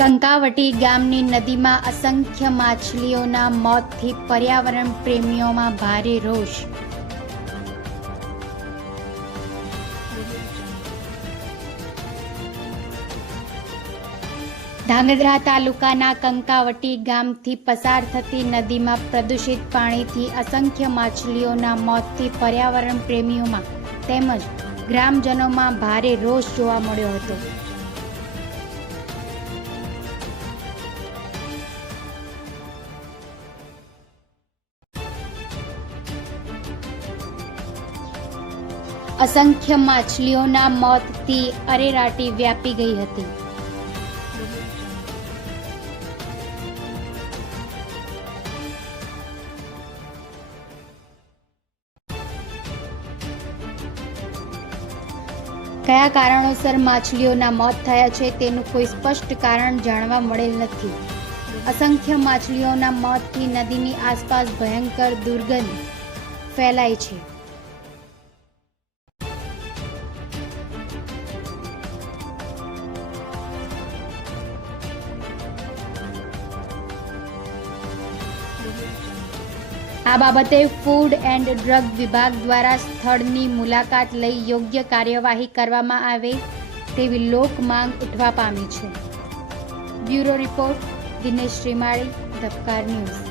કંકાવટી ગામની નદીમાં અસંખ્ય માછલીઓના મોતથી પર્યાવરણ પ્રેમીઓમાં ભારે રોષ. ધાંગધ્રા તાલુકાના કંકાવટી ગામથી પસાર થતી નદીમાં પ્રદૂષિત પાણીથી અસંખ્ય માછલીઓના મોતથી પર્યાવરણ પ્રેમીઓમાં તેમજ ગ્રામજનોમાં ભારે રોષ જોવા મળ્યો હતો. અસંખ્ય માછલીઓના મોતથી અરેરાટી વ્યાપી ગઈ હતી. કયા કારણોસર માછલીઓના મોત થયા છે તેનું કોઈ સ્પષ્ટ કારણ જાણવા મળેલ નથી. અસંખ્ય માછલીઓના મોતથી નદીની આસપાસ ભયંકર દુર્ગંધ ફેલાય છે. આ બાબતે ફૂડ એન્ડ ડ્રગ વિભાગ દ્વારા સ્થળની મુલાકાત લઈ યોગ્ય કાર્યવાહી કરવામાં આવે તેવી લોક માંગ ઉઠવા પામી છે. Bureau report Dinesh Shrimali, Dhabkar news.